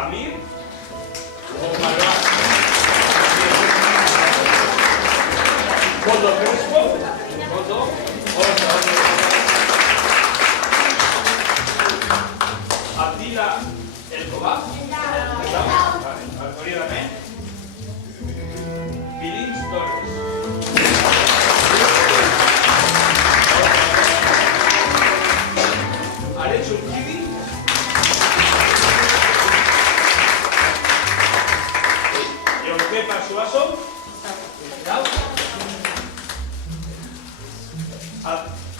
Amir, Omar, Bodo Crespo, Bodo, Abdila Elkoba, Alcorídame, Bilins Torres, Arecho Urquidi, Pepa Suaso,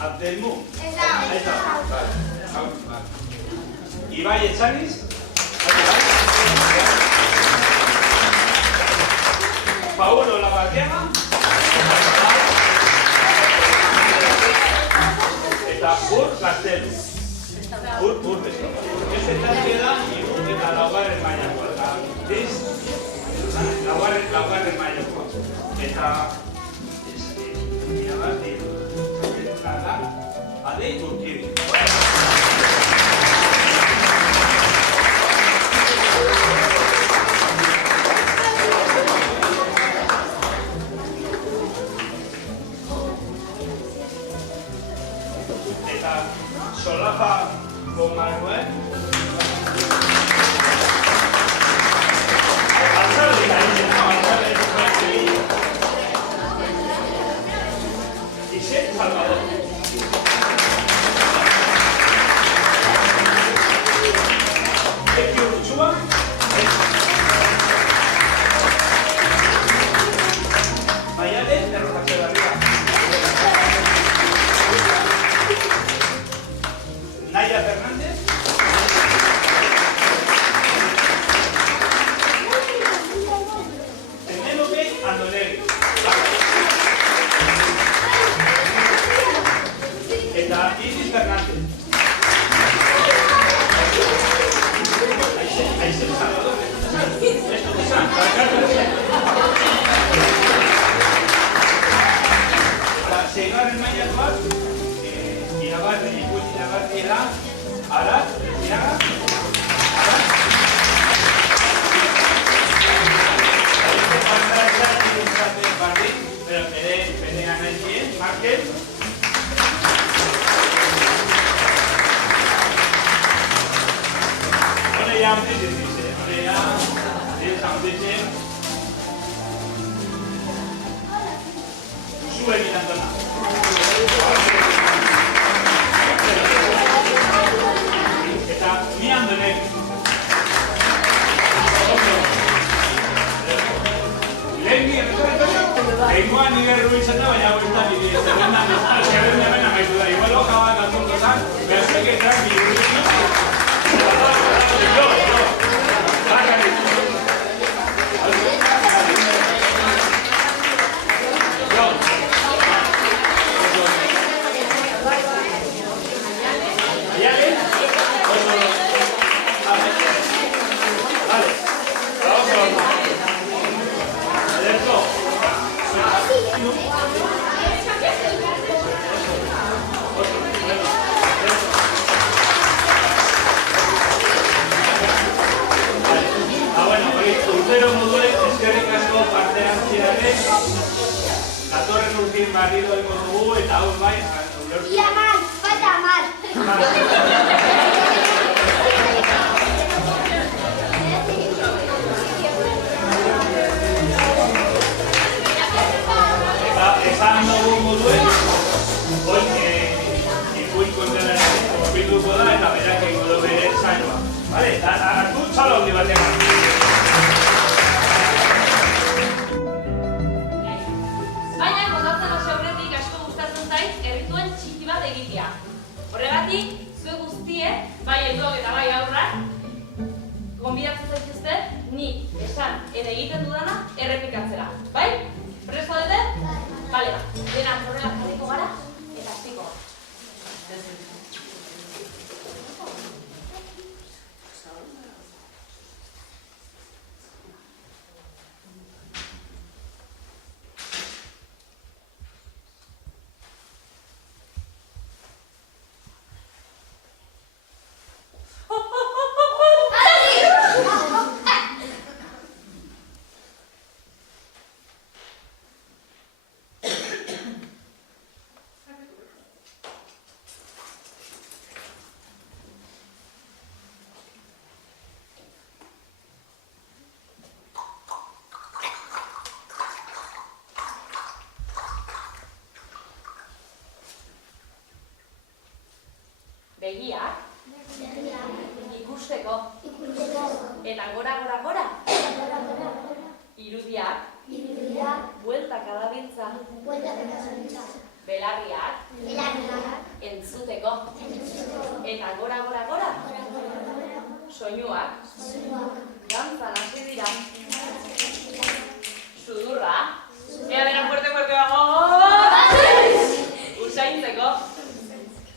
Abdelmu, ahí está, vale. Ibai Etxaniz, Paulo Labarriaga, eta Ur Gaztelu. Ur besto. Este talde da, eta laugarren mailakoa. Laugarren mailakoa. Eta irabazti da, Adei Urquidi. Eta solapa con Manuel. Salvador. Ekio Utsua. Mayalen Derrotache de Arriba. Naya Fernández. Penélope Andonegui. Eta Isis Fernández. Aizen Salvador. Esto que san, para seigarren mailakoak, iragarri da, Arat, Leziaga, pero bere anaizien, Markel, ya me dice, ya dice, sube mirando nada. Está mirándole. Lengi, tengo a nivel Ruiz andaba ya ahorita y se ven a ayudar. Igual lo acaba de hacer, pero sé que trae mi datorren urtin barriro eko dugu eta hau bai ia mal, baina mal. Eta esan dugu moduen hoi ikuiko entelara bilduko da eta berak egingo du bere zainoa. Vale, eta hartu txalo handi batean. Horregatik, zue guztiek, bai helduak eta bai aurrak, gonbidatzen zaituzte, ni esan eta egiten dudana errepikatzera. Bai? Presto dute? Bale, dena horrela jarriko gara eta hasiko gara. begiak ikusteko, eta gora, irudiak, bueltak adabiltza, belarriak, entzuteko, eta gora, soinuak, dantzan hasi dira, sudurra, ea dena fuerte, usaintzeko,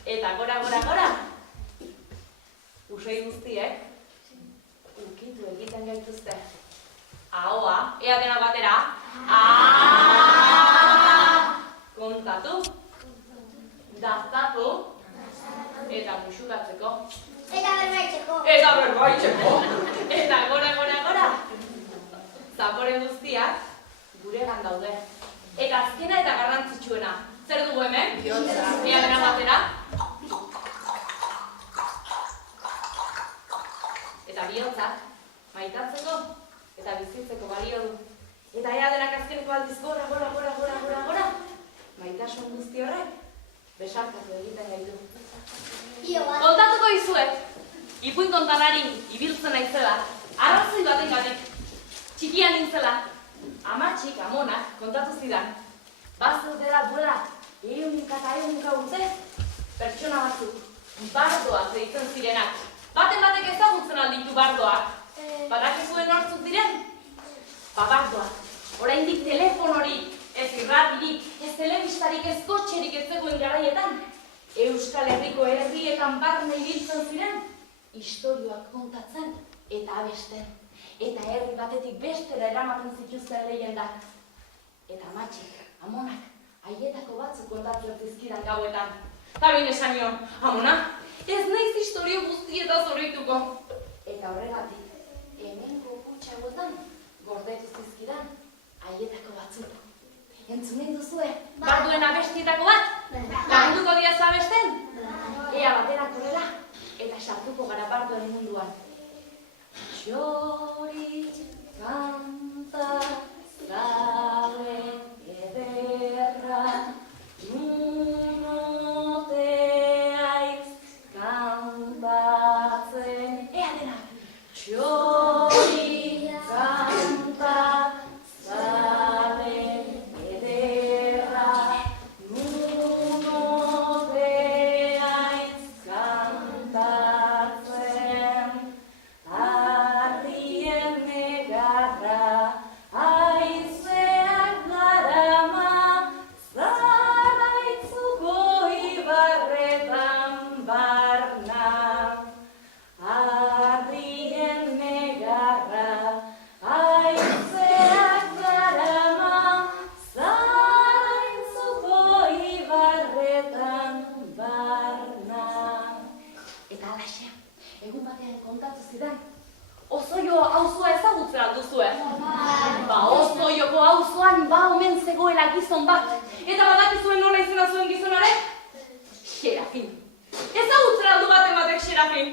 eta gora, usai guztiek, ukitu egiten gaituzte. Ahoa, ea dena batera, kontatu, daztatu, eta muxukatzeko. Eta berbaitzeko. Eta gora, zapore guztiak guregan daude. Eta azkena eta garrantzitsuena. Zer dugu hemen? Ea dena batera. Eta bihotzak, maitatzeko eta bizitzeko balio du. Eta ea denak azkeneko aldiz gora. Maitasun guzti horrek, besarkatu egiten gaitu. Kontatuko dizuet, ipuin kontanari ibiltzen naizela, arrazoi batengatik, txikian nintzela, amatxik, amonak, kontatu zidan. Bazeudela duela, ehunka urte, pertsona batzuk, bardoak deitzen zirenak. Batek ezagutzen alditu bardoak. Badakizuen nortzuk diren? Bardoak. Oraindik telefonorik, ez irratirik, ez telebistarik, ez kotxerik ez zegoen garaietan. Euskal Herriko herrietan barne ibiltzen ziren, istorioak kontatzen eta abesten. Eta herri batetik bestera eramaten zituzten lehendak. Eta amatxik, amonak, haietako batzuk kontatzen zizkidan gauetan. Eta bine esan nion, amona, ez naiz historio guztietaz horreituko. Eta horregatik, hemengo kutxagoetan gordetu zizkidan haietako batzuk. Entzunen duzue, barduen abestietako bat? Lagunduko diaz abesten? Ea batera korrela, eta sartuko gara barduen munduan. Txori kanta zabe ederra, nunoteaiz kantatzen. Ea dena! Txori kanta zabe ederra, nunoteaiz kantatzen. Arrien negarra, haizeak darama, zaraitzuko ibarretan barna. Arrien negarra, haizeak darama, zaraitzuko ibarretan barna. Eta alaxe, egun batean kontatu zidan, Ozoio auzoa ezagutzera duzue. Ozoioko auzoan omen zegoela gizon bat. Eta badakizuen nola izena zuen gizonare? Xerafin. Ezagutzera aldu batek Xerafin.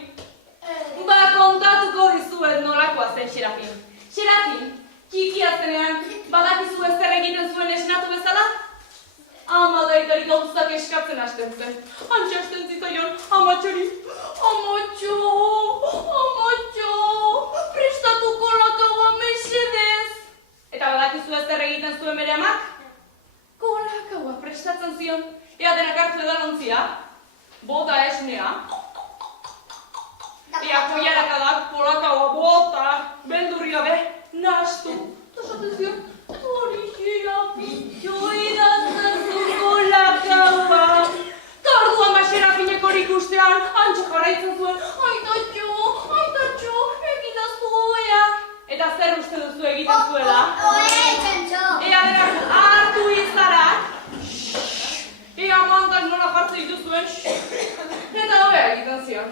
Kontatuko dizuet nolakoa zen Xerafin. Xerafin, txikia zenean, badakizu zer egiten zuen esnatu bezala? Ama daitari gauzak eskatzen hasten zen. Antxe hasten zitzaion, amatxori. Amatxo, prestatuko lakaua mesedez. Eta badakizu zer egiten zuen bere amak? Kolakaua prestatzen zion. Ea denak hartu edalontzia. Bota esnea. Ea koiarakadak kolakaua bota. Beldurri gabe, nahastu. Eta esaten zion, hori Xerafitxo idatzazuko lakaua. Eta orduan Xerafineko hori ikustean, antxe jarraitzen zuen, aitatxo, egitaztu ea. Eta zer uste duzu egiten zuela? Ea denak hartu izarak. Ea mantak nola jartzen dituzuen. Eta hobea egiten zion.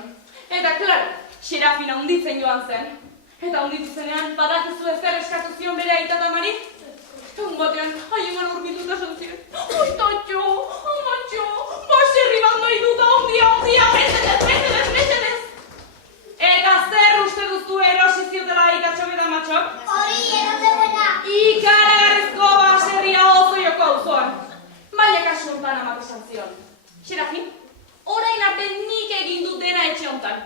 Eta, klaro, Xerafina hunditzen joan zen. Eta hunditu zenean, badakizu ezer eskatu zion bere aitatamari? Egun batean, haiegan urbilduta esan ziren. Aitatxo, amatxo, baserri bat nahi dut handia, mesedez. Eta zer uste duzu erosi ziotela aitatxo beda amatxok? Hori, eroteguena. Ikaragarrizko baserria Ozoioko auzoan. Baina kasu honetan amak esan zion. Xerafin, orain arte nik egin dut dena etxe hontan.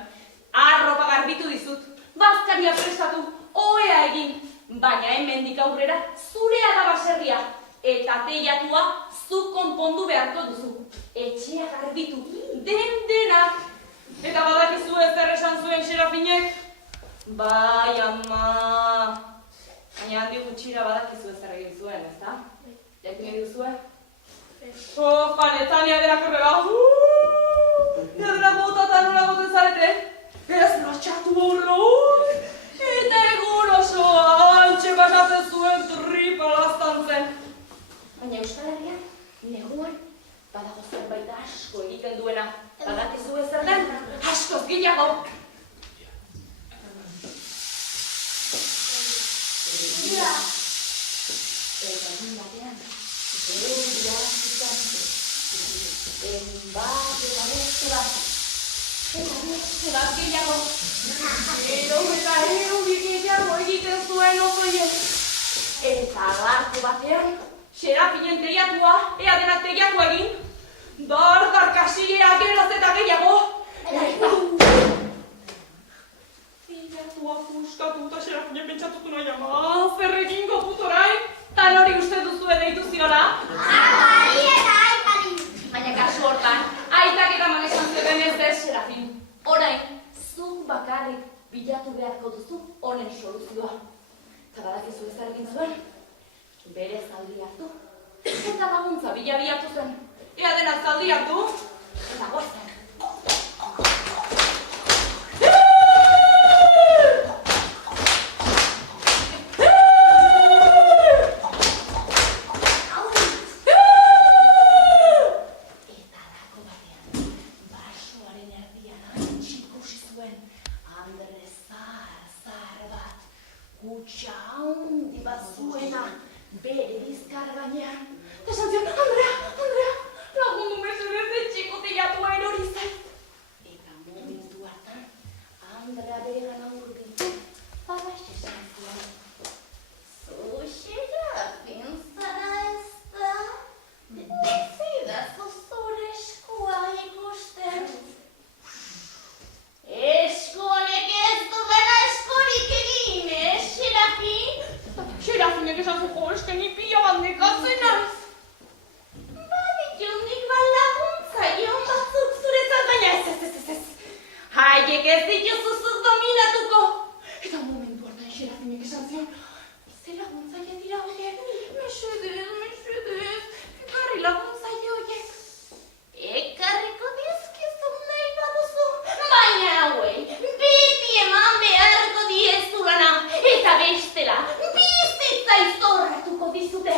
Arropa garbitu dizut, bazkaria prestatu, ohea egin. Baina hemendik aurrera zurea da baserria. Eta teilatua zuk konpondu beharko duzu. Etxea garbitu, dena. Eta badakizu ez zer esan zuen Serafinek? Bai, ama. Baina handi gutxira badakizu ez zer egin zuen, ezta? Jakin egin duzue? Panetania dela korrega. Dela botatan nola boten zarete. Ez martxatu horro. Eta egun oso antxe pasatzen zuen tripa lastan zen. Baina Euskal Herrian, neguan, badago zerbait asko egiten duena. Badakizu ez zer den, askoz gehiago. Eta egin batean, euria zitan, bat eta beste bat, eta beste bat gehiago. Eta gehiago egiten zuen ozoiek. Eta gartu batean, Serafinen teilatua, ea denak teilatua egin, dar kasilea geroz eta gehiago. Teilatua fuskatu eta Serafinen pentsatutu nahi ama, zer egingo putorain, tan hori uste duzue deitu ziola? Amari eta aikari. Baina kasu hortan, aitak eta esan zioten ez ez, Serafin. Orain, zuk bakarrik bilatu beharko duzu honen soluzioa. Eta badakizu ez egin zuen? Bere zaldi hartu, eta laguntza bilabiatu zen. Ea denak zaldi hartu, eta gozen. Eta alako batean, basoaren erdian antxikusi zuen, Andre zahar bat, kutxa handi bat zuena, bere bizkar gainean. Eta esan zion, Andrea, lagundu mesedez etxeko teilatua erori zait. Eta momentu hartan, Andrea bere gana hurbildu, badax esan zion. Zu Serafin zara ezta? Zidazu zure eskua ikusten. Esku honek ez dudana eskorik egin, Serafin? Serafinek esan zuko eskeni pila bat nekatzen naiz. Baditunik laguntzaile batzuk zuretzat, baina ez. Haiek ez dituzu zuk dominatuko. Eta momentu hartan Serafinek esan zion, ze laguntzaile dira horiek, mesedez, ekarri laguntzaile horiek. Ekarriko dizkizun nahi baduzu, baina hauei, beti eman beharko diezu lana, eta bestela, bizitza izorratuko dizute.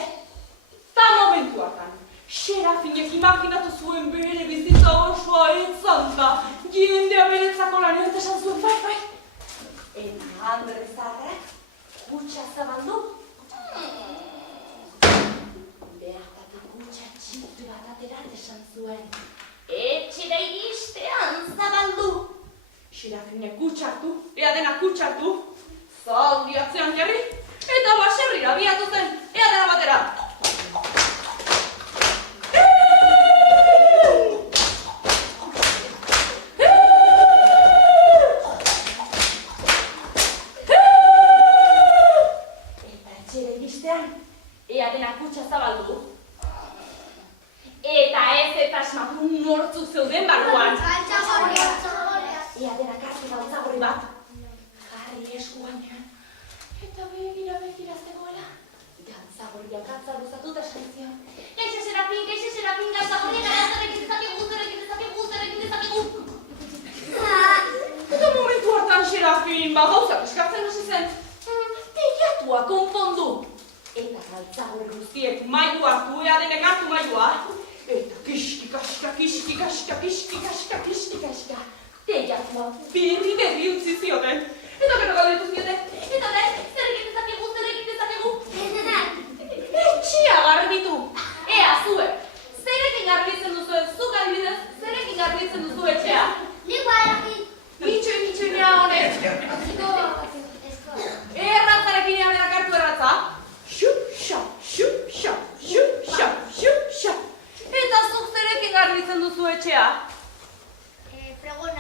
Ta momentu hartan, Serafinek imaginatu zuen bere bizitza osoa etzanta, jendea beretzako lanean eta esan zuen, bai. Eta Andre zaharrak, kutxa zabaldu, bertatik kutxa txitu bat aterat esan zuen. Etxera iristean zabaldu. Serafinek kutxa hartu, ea denak kutxa hartu, zaldi atzean jarri, eta baserrira biatu zen, ea dena batera. Eta etxera iristean, ea denak kutxa zabaldu. Eta ez eta asmatu nortzuk zeuden barruan. Ea denak hartu galtzagorri bat. Jarri esku gainean. Eta begira zegoela. Galtzagorria gatza luzatu eta esan zion. Keixe Serafin, galtzagorria garatzarekin dezakegu. Eta momentu hartan Serafin, gauzak eskatzen hasi zen. Teilatua konpondu. Eta galtzagorri guztiek mailu hartu, ea denek hartu mailua. Eta kiski-kaska. Teilatua berri utzi zioten. Eta gero galdetu zioten. Eta da, zer egin dezakegu? Etxea garbitu. Ea, zuek. Zerekin garbitzen duzu, zuk adibidez, zerekin garbitzen duzu etxea? Lingua erafin. Mitxoi nea honek. Erratzarekin ea berak hartu erratza. Xup-xa. Eta zuk zerekin garbitzen duzu etxea? Fregon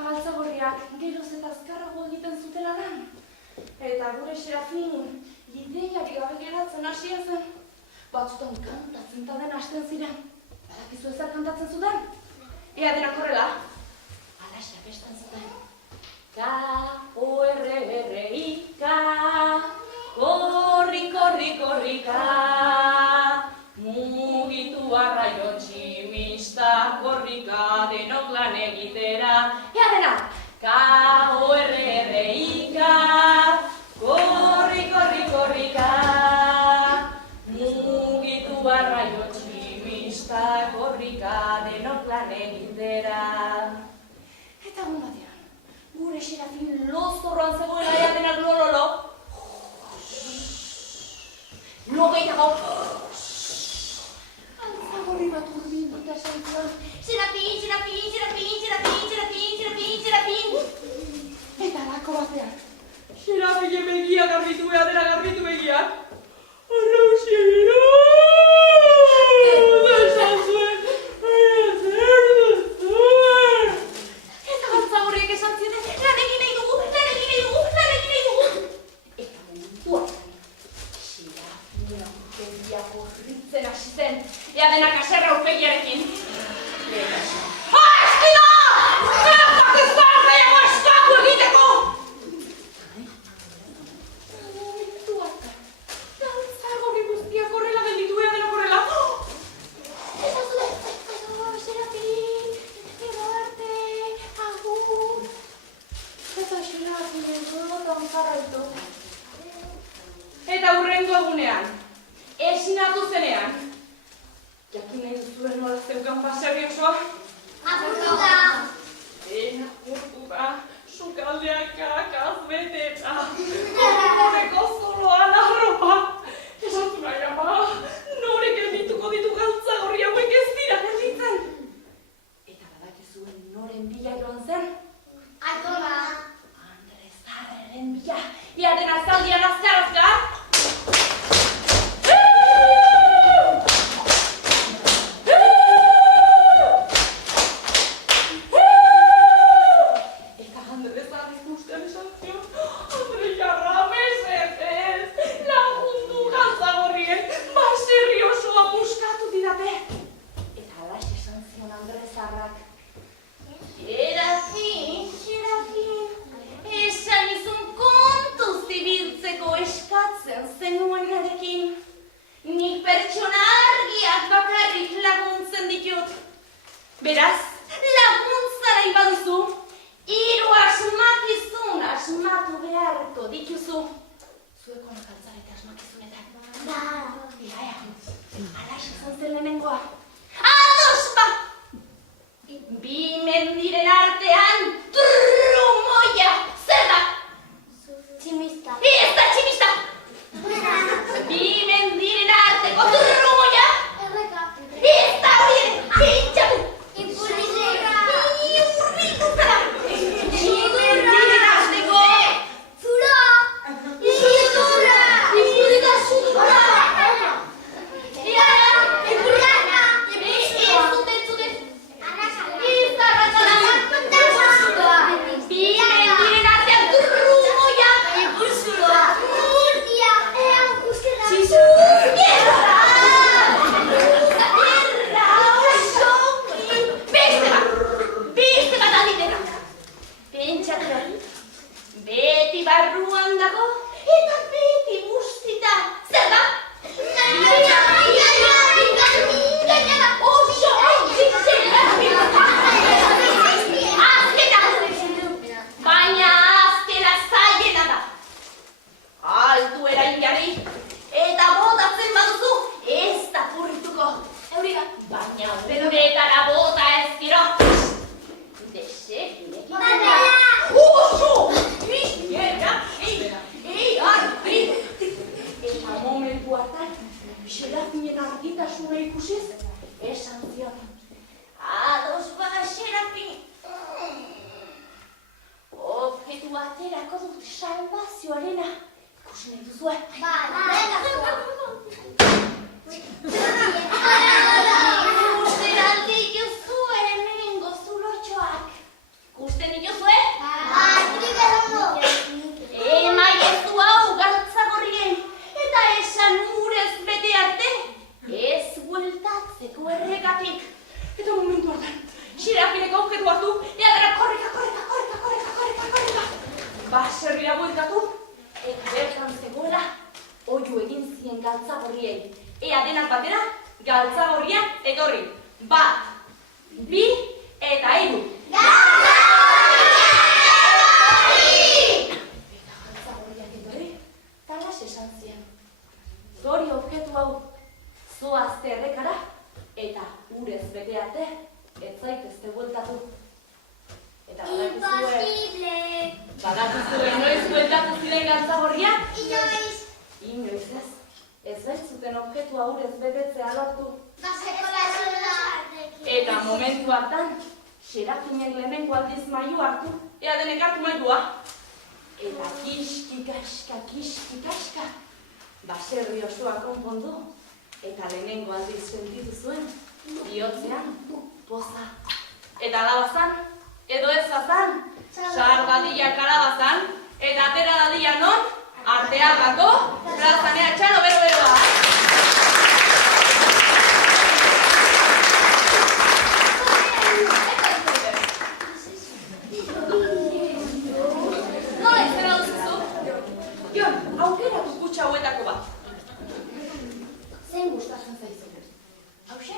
Galtzagorriak geroz eta azkarrago egiten zutela lan. Eta gure Serafin ideiari gabe geratzen hasia zen. Batzutan kantatzen eta den hasten ziren. Badakizu ezer kantatzen zuten? Ea denak horrela. Alaxea bestan zuten. K-O-R-R-I-K Korri, korri, korrika Mugitu arraio tximista Korrika denok lan egitera. Ea dena! K-O-R-R-I-K Korri, korri, korrika Mugitu arraio tximista Korrika denok lan egitera. Eta egun batean, gure Serafin lozorroan zegoela ea denak lololo. Logeitago. Altzagorri bat urbilduta zaituan. Serafin, Serafin, Serafin, Serafin, Serafin, Serafin, Serafin. Eta lako batean. Serafin begia garbitu ea dena garbitu begia. Arrausira! Esan zuen! Zer duzuen! Eta galtzagorriek esan zieten, lan egin nahi dugu, lan egin nahi dugu, lan egin nahi dugu! Eta munduan, Serafina begia gorritzen hasi zen, ea denak aserra aurpegiarekin. Estina! Zerpak ez da gehiago eskatu egiteko! Momentuak, galtzagorri guztiak horrela gelditu ea denak horrela. Esan zuten, Serafin, gero arte, agur. Eta Serafin egotan jarraitu. Eta hurrengo egunean, esnatu zenean. Jakin nahi duzuen nola zeukan baserri osoa? Apurtuta! Apurtuta, sukaldeak kakaz beteta. Korreko zoloan arropa. Esan zuen ama, norek geldituko ditu galtzagorri hauek ez dira gelditzen. Eta badakizuen noren bila joan zen? Aitola! Andrezarren bila, ea dena zaldian azkar-azkar. Eta Andrezarren ikusten esan zion, Andrejarra mesedez, lagundu galtzagorriek, baserri osoa muskatu didate. Eta alaxe esan zion Andrezarrak. Serafin, Serafin, esan izun kontuz ibiltzeko eskatzen zenuenarekin. Nik pertsona argiak bakarrik laguntzen ditut. Beraz, laguntza nahi baduzu, 3 asmakizun asmatu beharko dituzu. Zuek onak altzarete asmakizunetan. Da! Ea, alaxe izan zen lehenengoa. Ados ba! 2 mendiren artean, trumoia! Zer da? Tximista! Ez da tximista! 2 mendiren arteko trumoia! Erreka! Ez da hori ere! Pintxatu! Ipurrizera! Iurritu zara! 2 mendiren arteko! Zura! Izurra! Izurrika zura! Ea! Ipurrizera! Ez dut entzuten! Arrasala! Izarrakala! Zura! 2 mendiren artean trumoia! Ipurrizera! Murtia! Ea! Guztira! Txizuzgerra! Gerra osoki! Beste bat alditera! Pentsatu hori, beti barruan dago eta beti bustita. Zer da? Gainera oso ondik zera! Azkena! Baina azkena zailena da. Altuera injarri eta botatzen baduzu ez da purrituko. Euriga, baina uretara bota ez gero. Deseginekin. Oso! Bizierra! Arpi! Eta momentu hartan, Serafinen argitasuna ikusiz, esan zion. Ados ba, Serafin. Objektu aterako dut salvazioarena. Ikusi nahi duzue? Usteraldik zuen nengo zulotxoak. galtzagorriei. Ea denak batera, galtzagorria etorri. 1, 2 eta 3. Galtzagorriak etorri, talas esan zien. Zori objektu hau, zoazte errekara, eta urez bete arte, ez zaitezte bueltatu. Eta badakizue noiz bueltatu ziren galtzagorriak? Inoiz ez. Ez baitzuten objektu aurrez betetzea lortu. Eta momentu hartan, Xerakinen lehenengo aldiz mailu hartu, ea denek hartu mailua. Eta kiski-kaska, baserri osoa konpondu, eta lehenengo aldiz sentitu zuen, bihotzean, poza. Eta alabazan, edo ez bazan, sar dadila karabazan, eta atera dadila non, arteagako, plazanea txano bero-beroa. Nola izena duzuzu? Jon, aukeratu kutxa hauetako bat. Zein gustatzen zaizu? Hauxe?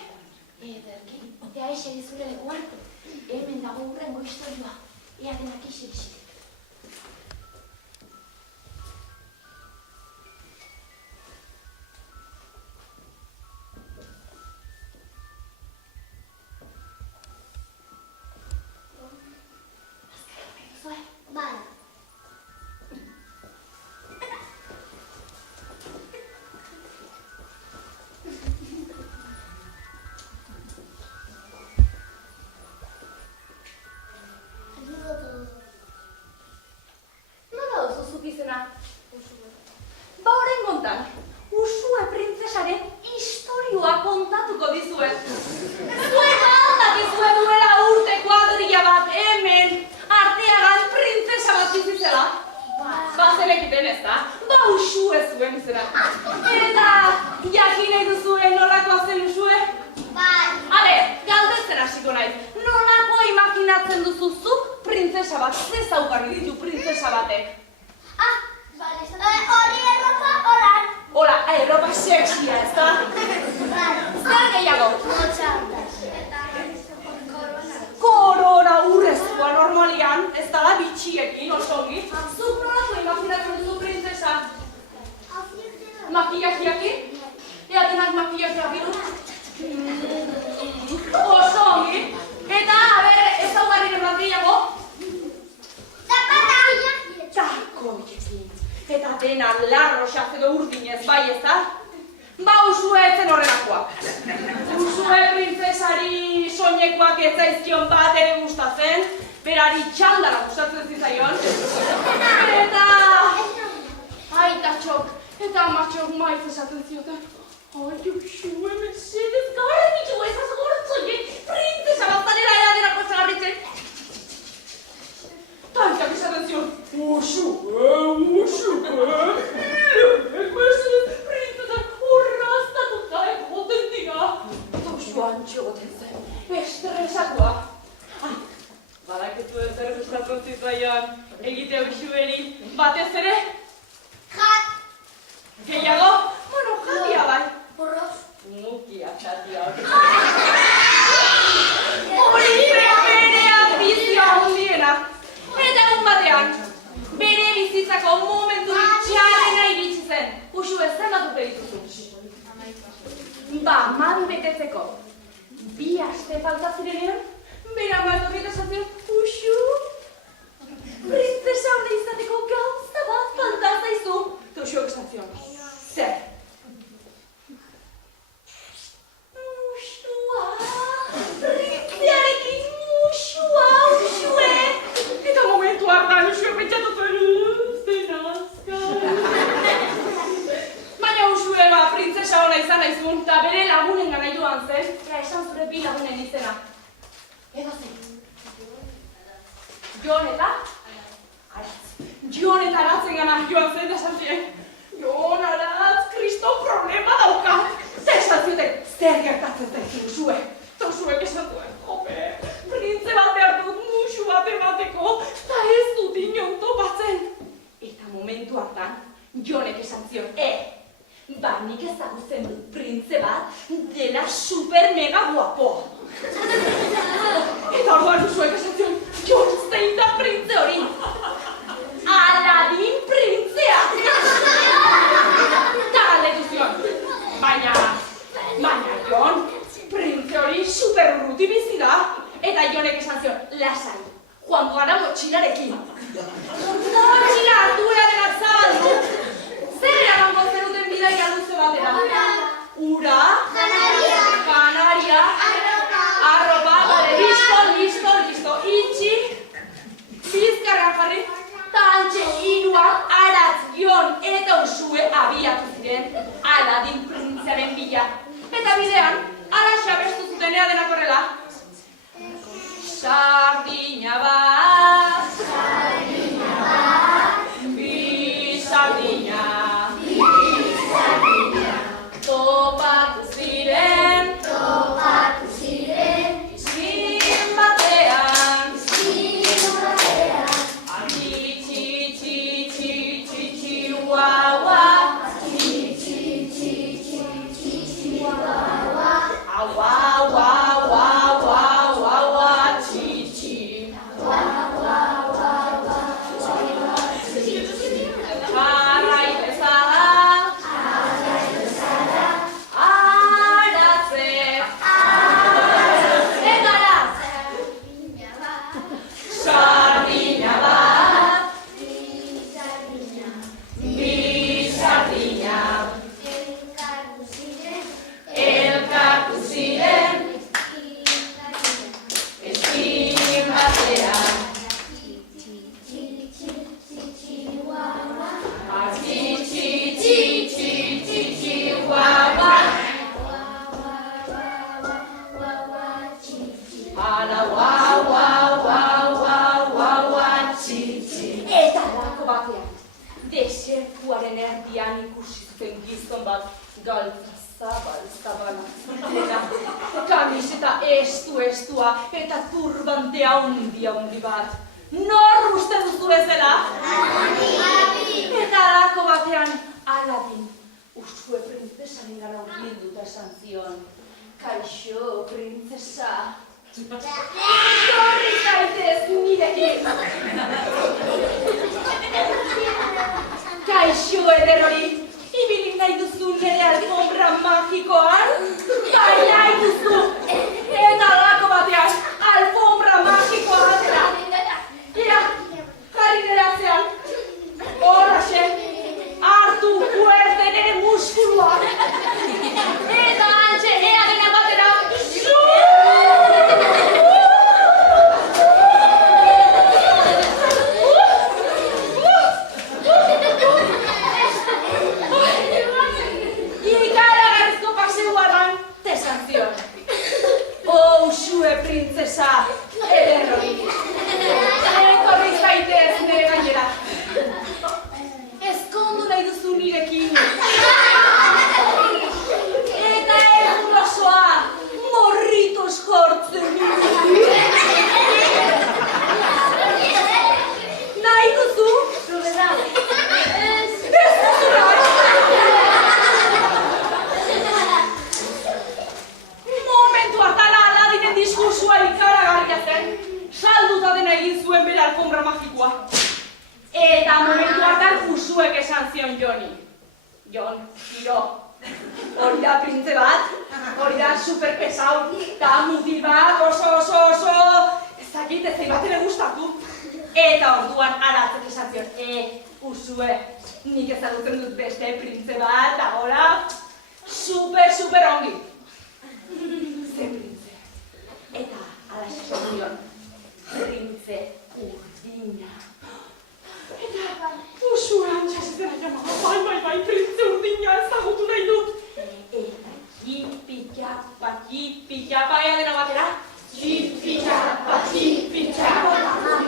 Ederki, ea eseri zure lekuan, hemen dago hurrengo historioa, ea denak eseri. Ba horren kontan, Usue printzesaren historioa kontatuko dizuet. Zuek aldakizue duela urte kuadrilla bat hemen, arteagan printzesa bat bizitzela. Ba zenekiten ez da, ba Usue zuen izena. Eta jakin nahi duzuen nolakoa zen Usue? Ale, galdetzen hasiko naiz, nolakoa imaginatzen duzu zuk printzesa bat, ze zaugarri ditu printzesa batek? Hori erropa horan. Hola, erropa sexia, ez da? Zer gehiago? Korona urrezkoa normalian, ez da bitxiekin, osongi. Zuk nolako imaginatzen duzu printzesa? Makillajeakin? Ea denak makillajeak iru? Osongi. Eta, a ber, ez daugarriren bat gehiago? Takoiekin. Eta dena larroxaz edo urdinez, bai ez da? Ba Usue etzen horrenakoak. Usue printzesari soinekoak ez zaizkion bat ere gustatzen, berari txaldara gustatzen zitzaion. Eta... aitatxok eta amatxok maiz esaten zioten. Ai, Usue, mesedez, gara ditu ezaz gortzoiek, printzesa baztanera eraderako zelabritzen. Tantak esaten zion, Usue, mesedez, printzesek horraztatuta egoten dira. Eta Usue antxogoten zen, estresatua. Badaketu ezer gustatzen zitzaion, egite Usueri batez ere? Jat. Gehiago? Bueno, jatia bai. Porroz. Nukia jatia. Hori bere ambizioa hundiena. Eta egun batean, bere bizitzako momentu txarrena iritsi zen. Usue zenbatu dituzu. Ba, mabi betetzeko. 2 aste falta zirenean, bera bat horreta esatzen, Usu, printzesa hona izateko gauza bat falta zaizu. Eta Usuek esatzen, zer? Usua, printzearekin Usua, Usue. Eta momentu hartan Usuek pentsatu zen, baina Usue ba, printzesa hona izan naizun, eta bere lagunen gana joan zen, eta esan zure 2 lagunen izena. Edo zen. Jon eta Aratz. Jon eta Aratzen gana joan zen, eta esan ziren, Jon, Aratz, kristo problema dauka. Eta esan zioten, zer gertatzen zaizu Usue. Eta Usuek esan zuen, jope, printze bat behar dut musu bat emateko, eta ez dut inon topatzen. Eta momentu hartan, Jonek esan zion, ba nik ezagutzen dut printze bat dela super mega guapoa. Eta orduan usuek esatzen, Jon, zein da printze hori? Aladin printzea! Ta galdetu zion. Baina, Jon, printze hori super urruti bizi da. Eta Jonek esan zion, lasai, joango gara motxilarekin. Motxila hartu eradenak zabaldu. Zer eramango zenuten bidaia luze batera? Ura, kanaria, arropa, listo, itxi, bizkarran jarri, tantxe hiruak Aratz, Jon eta Usue abiatu ziren Aladin printzearen bila. Eta bidean, alaxe abestu zuten eradenak horrela. Sardina bat, bi sardina, topatu ziren, izkin batean, txi, guaua, desertuaren erdian ikusi zuten gizon bat galtza zabala. Kamiseta estua eta turbante handi bat. Nor uste duzu ezela? Eta alako batean Aladin Usue printzesaren gara hurbilduta esan zion. Kaixo, printzesa. Zorri zaitez nirekin. Kaixo eder hori, ibilik nahi duzu nire alfombra magikoan? Bai nahi duzu! Eta alako batean, alfombra magikoa atera. Ira, jarri nire atzean. Horraxe, hartu fuerte nire muskulua. Eta antxe, ea dena batera. Printzesa, ederroi. Etorri zaitez nire gainera. Ezkondu nahi duzu nirekin. Eta egun osoa, morritos jortzen nirekin. Nahi duzu? Ez duzu nahi. Momentu hartala Aladinen diskursua ikaragarria zen, salduta dena egin zuen bere alfombra magikoa. Eta momentu hartan Usuek esan zion Joni. Jon, tiro, hori da printze bat, hori da superpesau, eta mutil bat oso, ezakit ezei batere gustatu. Eta orduan Aratzek esan zion, Usue, nik ezagutzen dut beste printze bat, eta gora, super ongi. Ze printze. Eta alaxe esan zion, printze urdina. Eta Usue antxasitera jamaba, bai, printze urdina ezagutu nahi dut. Eta jipi-japa, ea dena batera. Jipi-japa,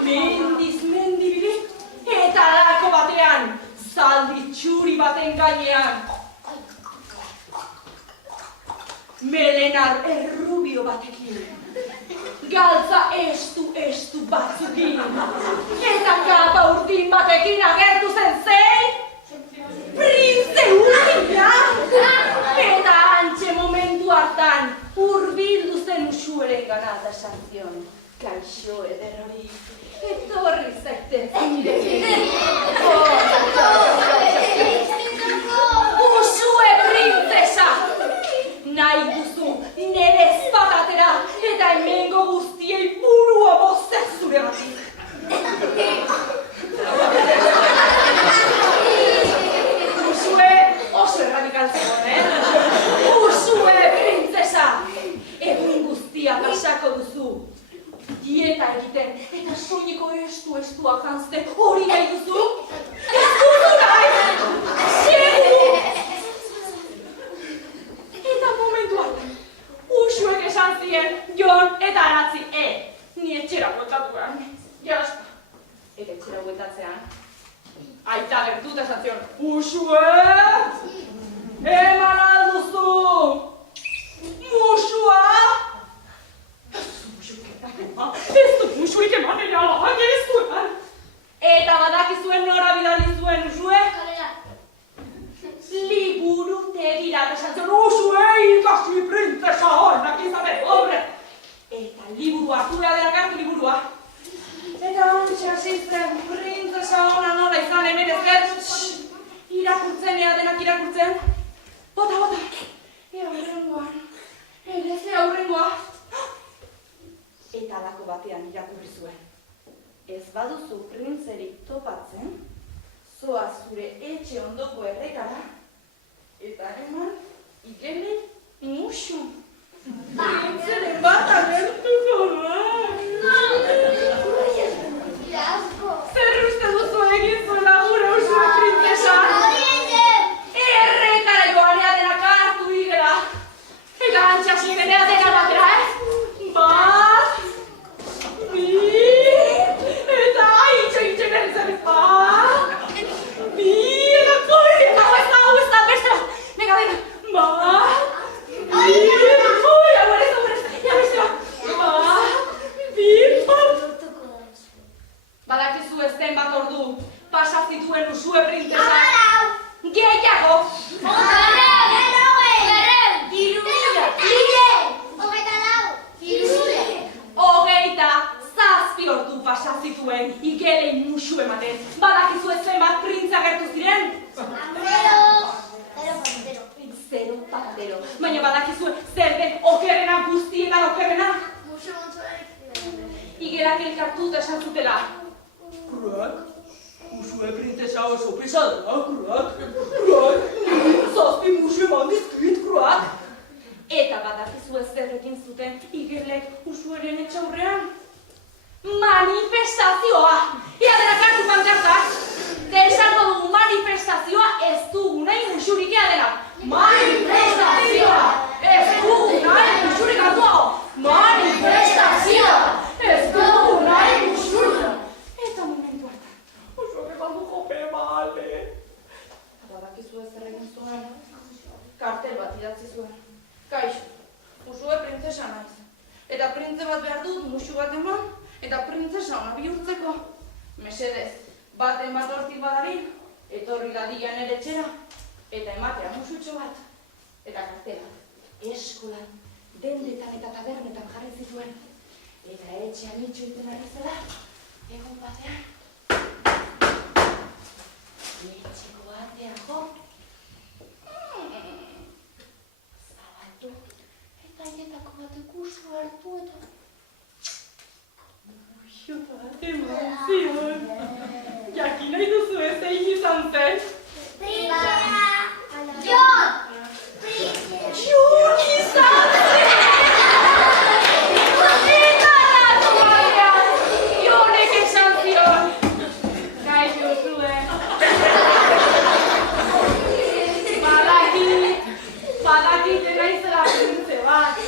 mendiz mendibili. Eta alako batean, zaldi txuri baten gainean. Melenar errubio batekin. Galtza estu batzukin. Eta kapa urdin batekin agertu zen zein? Printze urdina! Eta hantxe momentu hartan, hurbildu zen Usueren gana eta esan zion. Kaixo eder hori, etorri zaitez nirekin. Usue printzesa! Nahi duzu nire ezpatatera eta hemengo guztiei burua bozez zure batik. Usue oso erradikal zegoen, Usue printzesa! Egun guztia pasako duzu. Dieta egiten eta soineko estua janzten hori nahi duzu? Ez duzu nahi! Segu! Eta momentu hartan, Usuek esan ziren Jon eta Aratzi, ni etxera bueltatuan. Jaspa. Eta etxera bueltatzean, aita gertuta esan zion, Usue! Eman alduzu! Musua! Ez du musurik eman eala, ez duen! Eta badakizuen nora bidali zuen Usue? Liburutegira esan zion, Usue ikasi printzesa honak izabe, horre! Eta liburu hartu behar delakartu liburua. Eta hantxe hasi zen, printzesa hona nola izan hemen ezker, irakurtzen, ea denak irakurtzen. Bota! Ea aurrengoan, ere aurrengoa. Eta alako batean irakurri zuen. Ez baduzu printzerik topatzen, zoa zure etxe ondoko errekara, eta eman igele musu. Printzeren bat agertuko da. Zer uste duzu egin zuela gure Usue printzesa? Errekara joanea denak hartu igela. Eta hantxe hasi genea denak batera, Bat, bi, eta itxe bertzen, bat, bi, eta koi, eta hau ez da, bestela, nega, bat, bi, eta koi, hau bestela, bat, bi, bat. Badakizu ez den bat ordu, pasa zituen Usue printzesa. Gehiago! Hogeita zazpi ordu pasa zituen igelei musu ematen. Badakizu ez zenbat printza gertu ziren? Zero patero. Baina badakizu zer den okerrena guztietan okerrena? Igelak elkartuta esan zutela. Kruak, Usue printzesa oso pesadela, kruak. Zazpi musu eman dizkit, kruak. Eta badakizu ez zerrekin zuten igelek Usueren etxaurrean? Manifestazioa! Ea denak hartu pankartak! Esango dugu manifestazioa ez dugu nahi musurik ea denak! Manifestazioa! Ez dugu nahi musurik hartuago! Manifestazioa! Ez dugu nahi musurik! Eta momentu hartan, Usuek eman du jope bale! Badakizu ez zerrekin zuen? Kartel bat idatzi zuen. Kaixo, Usue printzesa naiz. Eta printze bat behar dut musu bat eman, eta printzesa ona bihurtzeko. Mesedez, baten bat hortik badabil, etorri dadila nere etxera, eta ematea musutxo bat. Eta kartela, eskolan, dendetan eta tabernetan jarri zituen. Eta etxean itxo iten ari zela, egun batean. Etxeko atea jo. Eta aietako batek Usue hartu eta... Muxo bat eman zion. Jakin nahi duzu ez egin izan zen? Jon izan zen! Eta alako batean, Jonek esan zion. Kaixo, Usue. Badakit naizela printze bat,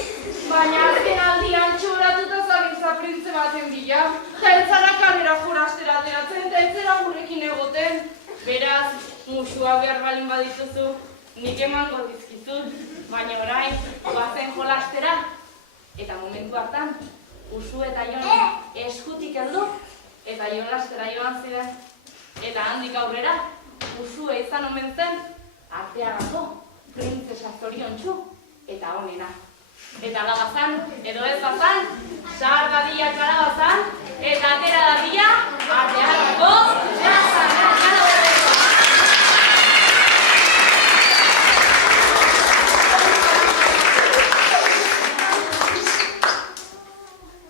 baina azken aldian txoratuta zabiltza printze baten bila. Eta entzara kalera forastera ateratzen, eta entzera gurekin egoten. Beraz, musua behar balin badituzu, nik emango dizkizut, baina orain, bazen jolastera. Eta momentu hartan, Usue eta Jon eskutik heldu, eta jolastera joan ziren. Eta handik aurrera, Usue izan omen zen, arteagako printzesa zoriontsu eta onena. Eta ala bazan, edo ez bazan, sar dadila karabazan, eta atera dadila, atearako, plazan.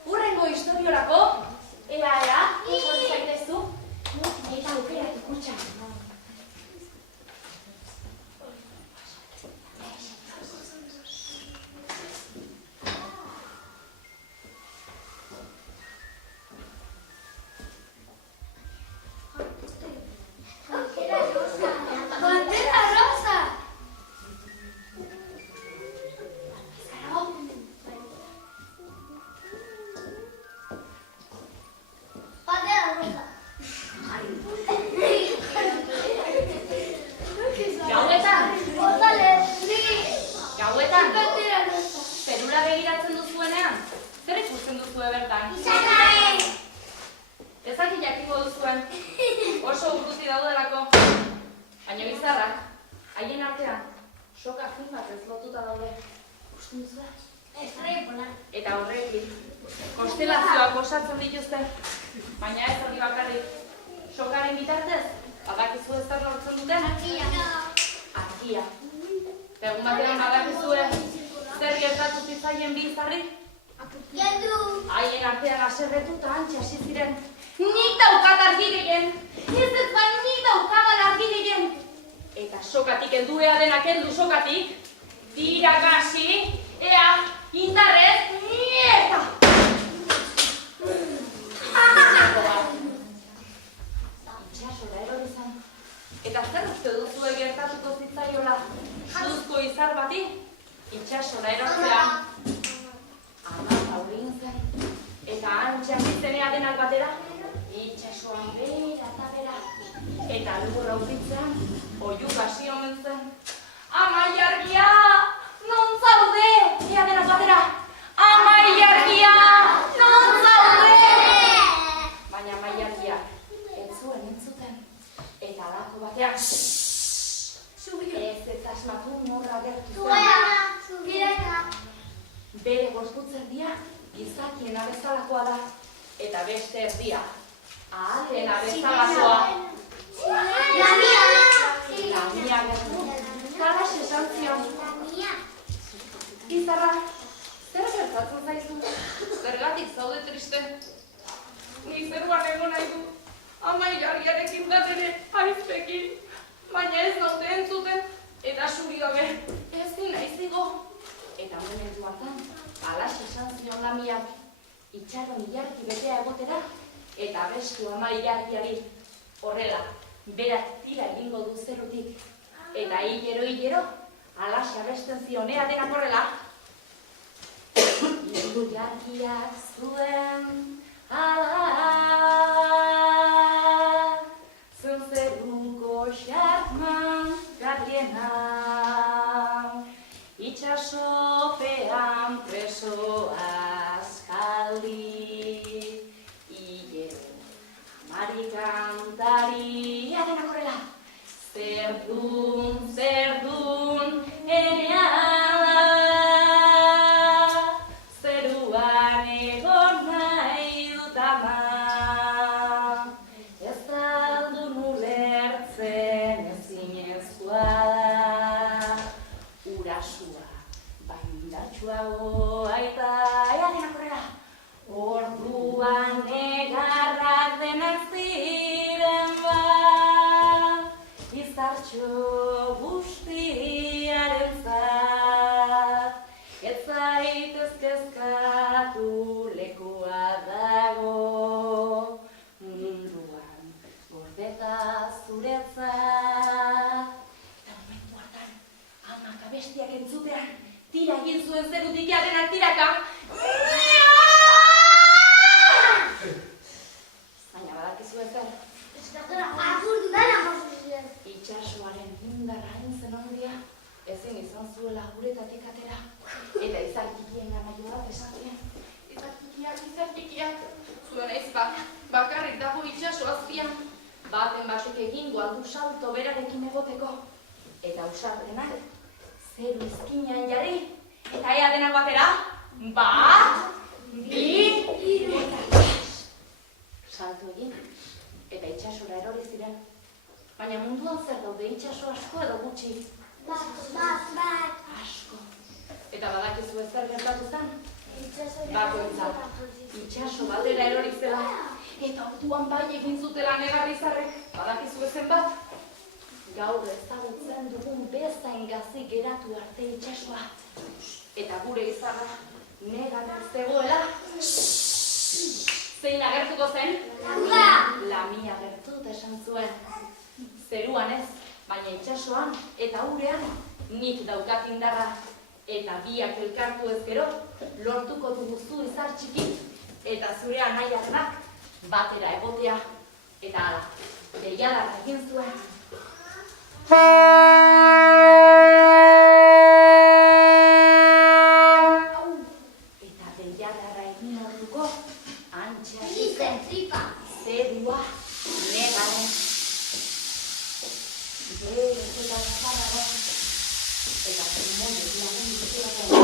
Urrengo historiorako, ea, hori zaitezu, eta aukerak ikutxa. Bandera rosa. Bandera rosa. Gauetan, Bandera rosa. zerura begiratzen duzuenean, zer ikusten duzue bertan? Izanai. Ezakit jakingo duzuen, oso urruti daudelako, baina bizarrak, haien artean, soka fin batez lotuta daude. Usten duzue? Eta horrekin, konstelazioak osatzen dituzte, baina ez hori bakarrik, sokaren bitartez, badakizu ez zer lortzen duten? Argia. Egun batean badakizue, zer gertatu zitzaien bi izarri? Haien artean aserretu eta hantxe hasi ziren. Nik daukat argi gehien! Ez bai, nik daukat argi gehien! Eta sokatik helduea denak heldu sokatik, dira gasi, ea, indarrez, nieta! Itxasora erori zen. Eta zer uste duzue gertatuko zitzaiola suzko izar bati? Itxasora erortzean. Ama zaurrin zen. Eta hantxean biztenea denak batera, itxasoan bera eta bera. Eta lurra aurritzean, oiu gasi omen zen. Ama ilargia, non zaude? Ea denak batera. Ama ilargia, non zaude? Baina ama ilargia, ez zuen entzuten. Eta alako batean, ez asmatu norra gertu zen. Bere gorputz erdia gizakiena bezalakoa da, eta beste erdia ahalena bezalakoa. Lamia gertu, kalax esan zion. Izarra, zer gertatzen zaizu? Zergatik zaude triste? Ni zeruan egon nahi du, ama ilargiarekin datere aizpekin, baina ez naute entzuten, eta suri gabe ezin naizigo. Eta momentu hartan, alax esan zion Lamiak, itxaron ilargi betea egotera, eta bestu ama ilargiari. Horrela, berak tira egingo du zerutik, eta hilero, alax abesten zion ea denak horrela. Ilargiak zuen, zen zeruko xarman garriena, itxasopean preso askaldi, hilero amari kantari, adenak horrela. Zerdun, enea, zeruan egon nahi dut ama. Ez aldun ulertzen ezinezkoa da, urasua, baindatxuago aita, denak horrela. Orduan negarrak denak ziren bat, izartxo bustiarentzat, ez zaitez kezkatu lekua dago, munduan gordeta zuretzat. Eta momentu hartan, amak abestiak entzutean, tira egin zuen zerutik denak tiraka. Baina badakizu ezer. Itxasoaren indarra zen ondia, ezin izan zuela uretatik atera. Eta izar txikien gana jo bat esan zien. Izar txikiak, zuen aizpak, bakarrik dago itxaso azpian. Baten batek egingo aldu salto berarekin egoteko. Eta usarrenak, zeru izkinean jarri, eta ea denak batera, bat, bi, eta salto egin, eta itsasora erori ziren. Baina munduan zer daude itsaso asko edo gutxi? Asko. Eta badakizu zer gertatu zen? Bakoitzak itsaso batera erori zela, eta orduan bai egin zutela negarrizarrek, badakizu zenbat? Gaur ezagutzen dugun bezain gazi geratu arte itsasoa. Eta gure izarra negar zegoela. Zein agertuko zen? Lamia agertu esan zuen. Zeruan ez, baina itsasoan eta urean nik daukat indarra. Eta biak elkartu ez gero, lortuko dugu zu izar txiki eta zure anaiarrak batera egotea. Eta hala, deiadarra egin zuen. Eta deiadarra egin orduko, antxe hasi zen zerua negaren. Eta zarrago, eta zermonez lagundu zelakoa.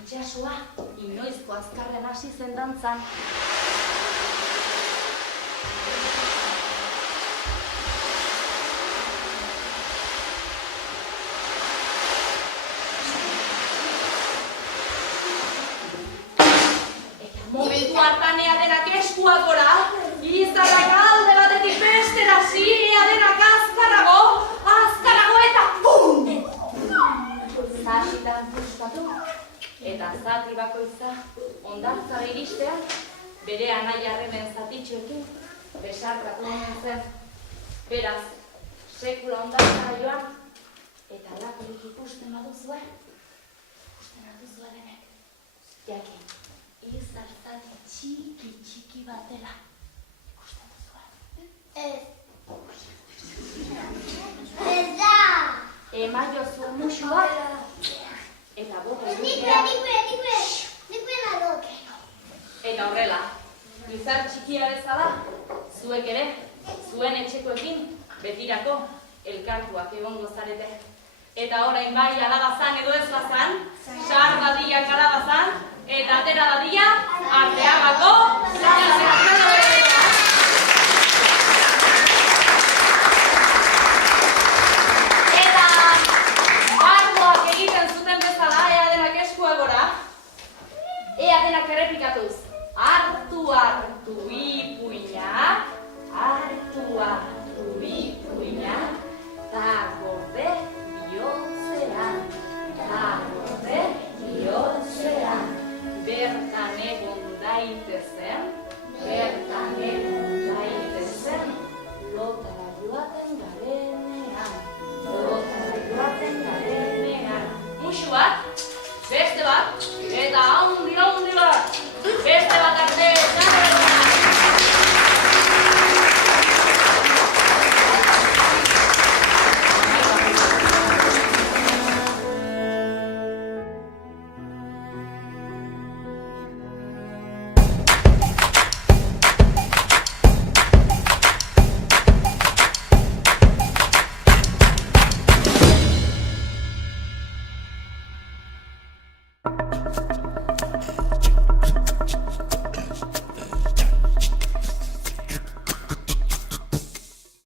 Itsasoa inoizko azkarren hasi zen dantzan. Eta momentu hartan ea denak eskuak gora, izarrak alde batetik bestera hasi, ea denak azkarrago eta BUM! Zatitan puskatu. Eta zati bakoitza hondartzara iristean, bere anaiarrenen zatitxoekin besarkatu honen zen. Beraz, sekula hondartzara joan, eta lakorik ikusten baduzue, denek. Jakin, izar zati txiki batela. Ikusten duzue? Ez da! Emaio zuen musua, eta bote Nikue nadok. Eta horrela, izar txikia bezala, zuek ere, zuen etxekoekin, betirako, elkartuak egongo zarete. Eta orain bai alabazan edo ez bazan, sar dadila kalabazan, eta atera dadila, arteagako,